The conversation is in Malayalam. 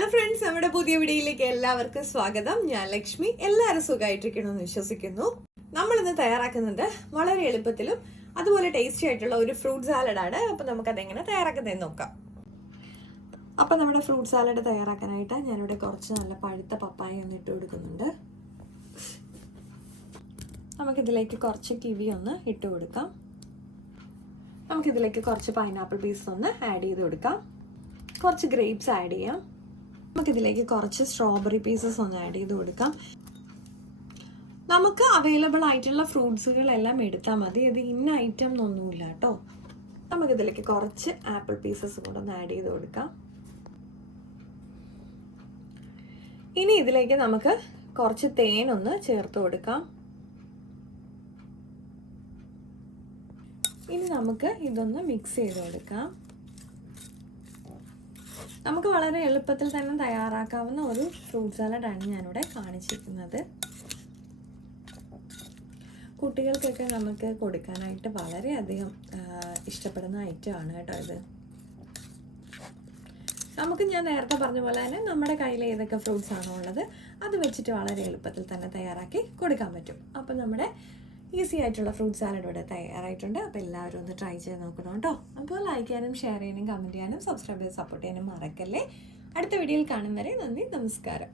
ഹലോ ഫ്രണ്ട്സ്, നമ്മുടെ പുതിയ വീഡിയോയിലേക്ക് എല്ലാവർക്കും സ്വാഗതം. ഞാൻ ലക്ഷ്മി. എല്ലാവരും സുഖമായിട്ടിരിക്കണമെന്ന് വിശ്വസിക്കുന്നു. നമ്മളിന്ന് തയ്യാറാക്കുന്നത് വളരെ എളുപ്പത്തിലും അതുപോലെ ടേസ്റ്റി ആയിട്ടുള്ള ഒരു ഫ്രൂട്ട് സാലഡാണ്. അപ്പോൾ നമുക്കതെങ്ങനെ തയ്യാറാക്കുന്നതെന്ന് നോക്കാം. അപ്പോൾ നമ്മുടെ ഫ്രൂട്ട് സാലഡ് തയ്യാറാക്കാനായിട്ട് ഞാനിവിടെ കുറച്ച് നല്ല പഴുത്ത പപ്പായ ഒന്ന് ഇട്ട് കൊടുക്കുന്നുണ്ട്. നമുക്കിതിലേക്ക് കുറച്ച് കിവി ഒന്ന് ഇട്ട് കൊടുക്കാം. നമുക്കിതിലേക്ക് കുറച്ച് പൈനാപ്പിൾ പീസ് ഒന്ന് ആഡ് ചെയ്ത് കൊടുക്കാം. കുറച്ച് ഗ്രേപ്സ് ആഡ് ചെയ്യാം. നമുക്കിതിലേക്ക് കുറച്ച് സ്ട്രോബെറി പീസസ് ഒന്ന് ആഡ് ചെയ്ത് കൊടുക്കാം. നമുക്ക് അവൈലബിൾ ആയിട്ടുള്ള ഫ്രൂട്ട്സുകളെല്ലാം എടുത്താൽ മതി. ഇത് ഇന്ന ഐറ്റം എന്നൊന്നുമില്ല കേട്ടോ. നമുക്കിതിലേക്ക് കുറച്ച് ആപ്പിൾ പീസസ് കൂടെ ഒന്ന് ആഡ് ചെയ്ത് കൊടുക്കാം. ഇനി ഇതിലേക്ക് നമുക്ക് കുറച്ച് തേനൊന്ന് ചേർത്ത് കൊടുക്കാം. ഇനി നമുക്ക് ഇതൊന്ന് മിക്സ് ചെയ്ത് കൊടുക്കാം. നമുക്ക് വളരെ എളുപ്പത്തിൽ തന്നെ തയ്യാറാക്കാവുന്ന ഒരു ഫ്രൂട്ട് സാലഡാണ് ഞാനിവിടെ കാണിച്ചിരിക്കുന്നത്. കുട്ടികൾക്കൊക്കെ നമുക്ക് കൊടുക്കാനായിട്ട് വളരെയധികം ഇഷ്ടപ്പെടുന്ന ഐറ്റമാണ് കേട്ടോ ഇത്. നമുക്ക് ഞാൻ നേരത്തെ പറഞ്ഞ പോലെ തന്നെ നമ്മുടെ കയ്യിൽ ഏതൊക്കെ ഫ്രൂട്ട്സ് ആണോ ഉള്ളത് അത് വെച്ചിട്ട് വളരെ എളുപ്പത്തിൽ തന്നെ തയ്യാറാക്കി കൊടുക്കാൻ പറ്റും. അപ്പം നമ്മുടെ ഈസി ആയിട്ടുള്ള ഫ്രൂട്ട് സാലഡ് ഇവിടെ തയ്യാറായിട്ടുണ്ട്. അപ്പോൾ എല്ലാവരും ഒന്ന് ട്രൈ ചെയ്ത് നോക്കണം കേട്ടോ. അപ്പോൾ ലൈക്ക് ചെയ്യാനും ഷെയർ ചെയ്യാനും കമൻറ്റ് ചെയ്യാനും സബ്സ്ക്രൈബ് ചെയ്ത് സപ്പോർട്ട് ചെയ്യാനും മറക്കല്ലേ. അടുത്ത വീഡിയോയിൽ കാണും വരെ നന്ദി, നമസ്കാരം.